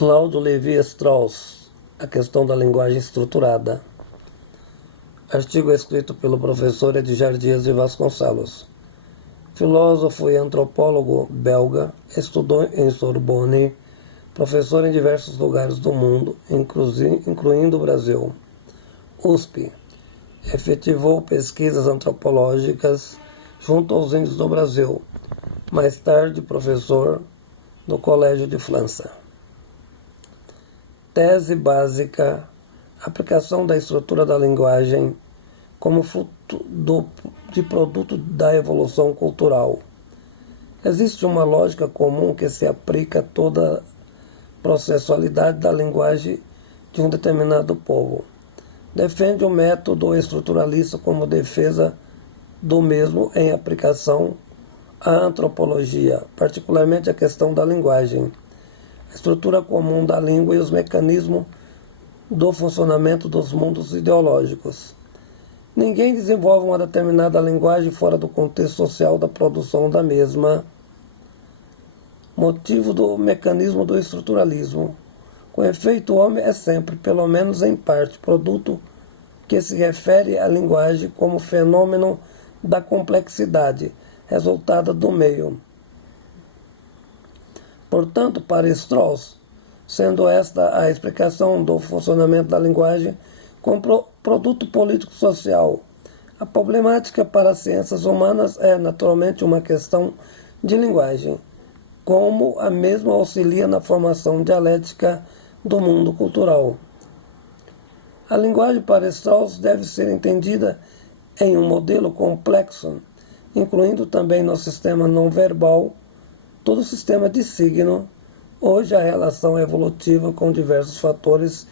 Cláudio Lévi-Strauss, A Questão da Linguagem Estruturada. Artigo escrito pelo professor Edgar Dias de Vasconcelos. Filósofo e antropólogo belga, estudou em Sorbonne, professor em diversos lugares do mundo, incluindo o Brasil. USP. Efetivou pesquisas antropológicas junto aos índios do Brasil. Mais tarde, professor no Colégio de França. Tese básica: aplicação da estrutura da linguagem como fruto de produto da evolução cultural. Existe uma lógica comum que se aplica a toda a processualidade da linguagem de um determinado povo. Defende o método estruturalista como defesa do mesmo em aplicação à antropologia, particularmente a questão da linguagem, a estrutura comum da língua e os mecanismos do funcionamento dos mundos ideológicos. Ninguém desenvolve uma determinada linguagem fora do contexto social da produção da mesma. Motivo do mecanismo do estruturalismo. Com efeito, o homem é sempre, pelo menos em parte, produto que se refere à linguagem como fenômeno da complexidade, resultada do meio. Portanto, para Strauss, sendo esta a explicação do funcionamento da linguagem como produto político-social, a problemática para as ciências humanas é naturalmente uma questão de linguagem, como a mesma auxilia na formação dialética do mundo cultural. A linguagem para Strauss deve ser entendida em um modelo complexo, incluindo também no sistema não verbal todo o sistema de signo, hoje a relação evolutiva com diversos fatores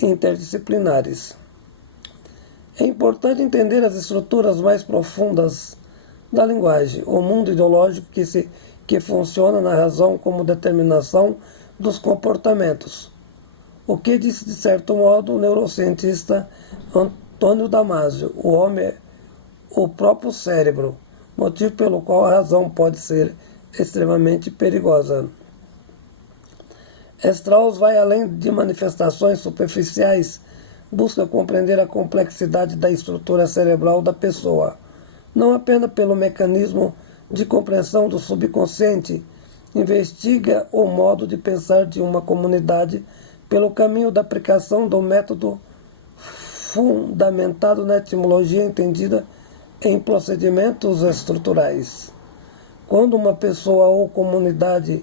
interdisciplinares. É importante entender as estruturas mais profundas da linguagem, o mundo ideológico que funciona na razão como determinação dos comportamentos. O que disse de certo modo o neurocientista Antônio Damasio: o homem é o próprio cérebro, motivo pelo qual a razão pode ser extremamente perigosa. Strauss vai além de manifestações superficiais, busca compreender a complexidade da estrutura cerebral da pessoa, não apenas pelo mecanismo de compreensão do subconsciente, investiga o modo de pensar de uma comunidade pelo caminho da aplicação do método fundamentado na etimologia entendida em procedimentos estruturais. Quando uma pessoa ou comunidade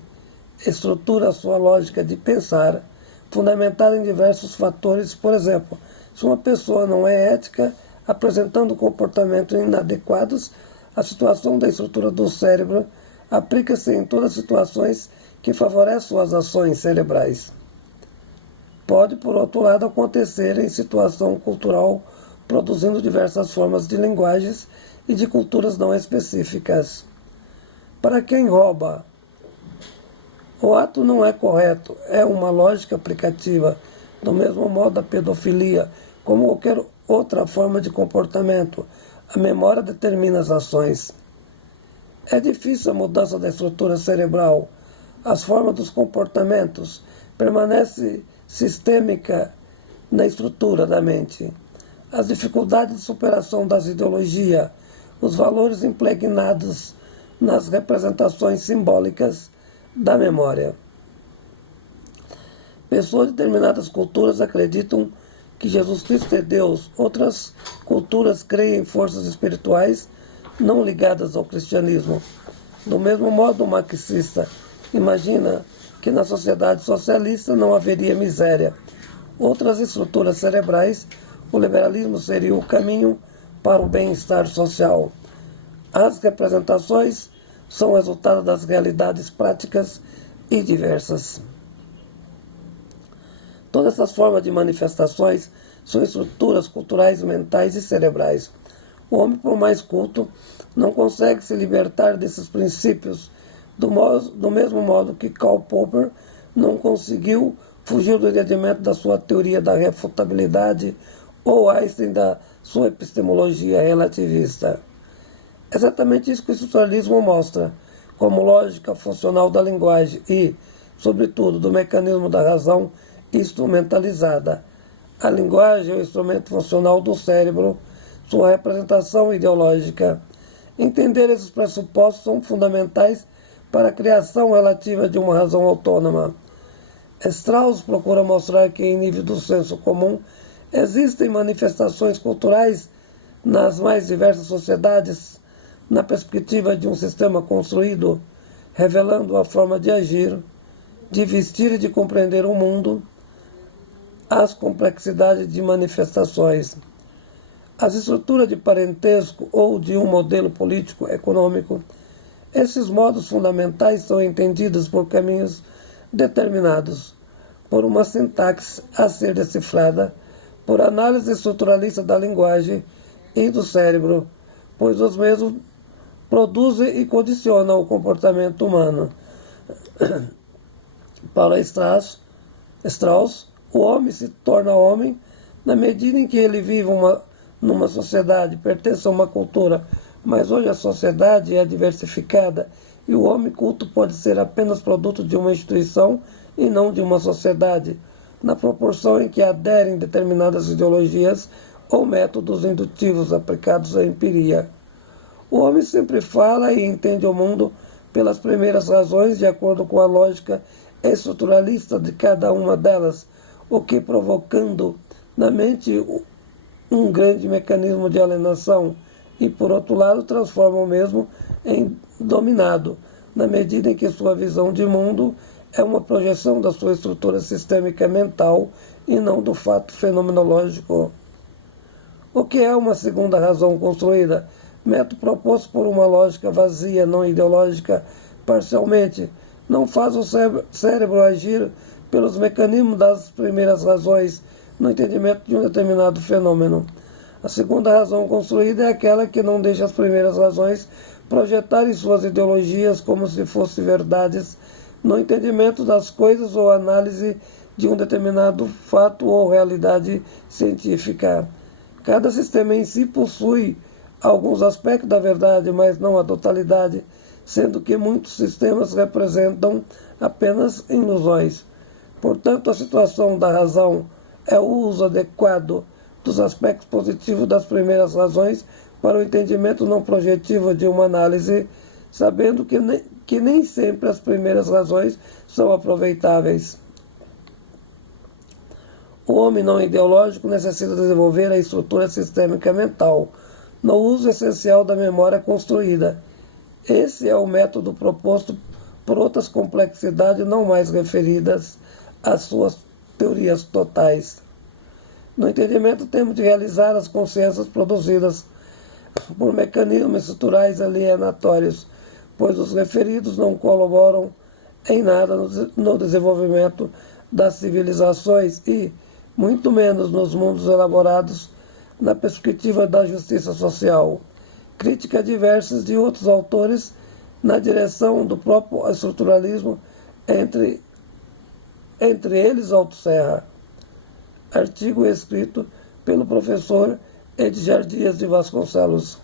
estrutura sua lógica de pensar, fundamentada em diversos fatores, por exemplo, se uma pessoa não é ética, apresentando comportamentos inadequados, a situação da estrutura do cérebro aplica-se em todas as situações que favorecem suas ações cerebrais. Pode, por outro lado, acontecer em situação cultural, produzindo diversas formas de linguagens e de culturas não específicas. Para quem rouba, o ato não é correto, é uma lógica aplicativa, do mesmo modo a pedofilia, como qualquer outra forma de comportamento. A memória determina as ações. É difícil a mudança da estrutura cerebral. As formas dos comportamentos permanecem sistêmica na estrutura da mente. As dificuldades de superação das ideologias, os valores impregnados nas representações simbólicas da memória. Pessoas de determinadas culturas acreditam que Jesus Cristo é Deus. Outras culturas creem em forças espirituais não ligadas ao cristianismo. Do mesmo modo, o marxista imagina que na sociedade socialista não haveria miséria. Outras estruturas cerebrais, o liberalismo seria o caminho para o bem-estar social. As representações são resultado das realidades práticas e diversas. Todas essas formas de manifestações são estruturas culturais, mentais e cerebrais. O homem, por mais culto, não consegue se libertar desses princípios, do mesmo modo que Karl Popper não conseguiu fugir do entendimento da sua teoria da refutabilidade ou Einstein da sua epistemologia relativista. É exatamente isso que o estruturalismo mostra, como lógica funcional da linguagem e, sobretudo do mecanismo da razão instrumentalizada. A linguagem é o instrumento funcional do cérebro, sua representação ideológica. Entender esses pressupostos são fundamentais para a criação relativa de uma razão autônoma. Strauss procura mostrar que, em nível do senso comum, existem manifestações culturais nas mais diversas sociedades, na perspectiva de um sistema construído, revelando a forma de agir, de vestir e de compreender o mundo, as complexidades de manifestações. As estruturas de parentesco ou de um modelo político-econômico, esses modos fundamentais são entendidos por caminhos determinados, por uma sintaxe a ser decifrada, por análise estruturalista da linguagem e do cérebro, pois os mesmos produzem e condicionam o comportamento humano. Para Strauss, o homem se torna homem na medida em que ele vive numa sociedade, pertence a uma cultura, mas hoje a sociedade é diversificada e o homem culto pode ser apenas produto de uma instituição e não de uma sociedade, na proporção em que aderem determinadas ideologias ou métodos indutivos aplicados à empiria. O homem sempre fala e entende o mundo pelas primeiras razões de acordo com a lógica estruturalista de cada uma delas, o que provocando na mente um grande mecanismo de alienação e, por outro lado, transforma o mesmo em dominado, na medida em que sua visão de mundo é uma projeção da sua estrutura sistêmica mental e não do fato fenomenológico. O que é uma segunda razão construída? Método proposto por uma lógica vazia, não ideológica, parcialmente, não faz o cérebro agir pelos mecanismos das primeiras razões no entendimento de um determinado fenômeno. A segunda razão construída é aquela que não deixa as primeiras razões projetarem suas ideologias como se fossem verdades no entendimento das coisas ou análise de um determinado fato ou realidade científica. Cada sistema em si possui alguns aspectos da verdade, mas não a totalidade, sendo que muitos sistemas representam apenas ilusões. Portanto, a situação da razão é o uso adequado dos aspectos positivos das primeiras razões para o entendimento não projetivo de uma análise, sabendo que nem sempre as primeiras razões são aproveitáveis. O homem não ideológico necessita desenvolver a estrutura sistêmica mental, no uso essencial da memória construída. Esse é o método proposto por outras complexidades não mais referidas às suas teorias totais. No entendimento, temos de realizar as consciências produzidas por mecanismos estruturais alienatórios, pois os referidos não colaboram em nada no desenvolvimento das civilizações e, muito menos nos mundos elaborados na perspectiva da justiça social. Críticas diversas de outros autores na direção do próprio estruturalismo, entre eles Alto Serra. Artigo escrito pelo professor Edgar Dias de Vasconcelos.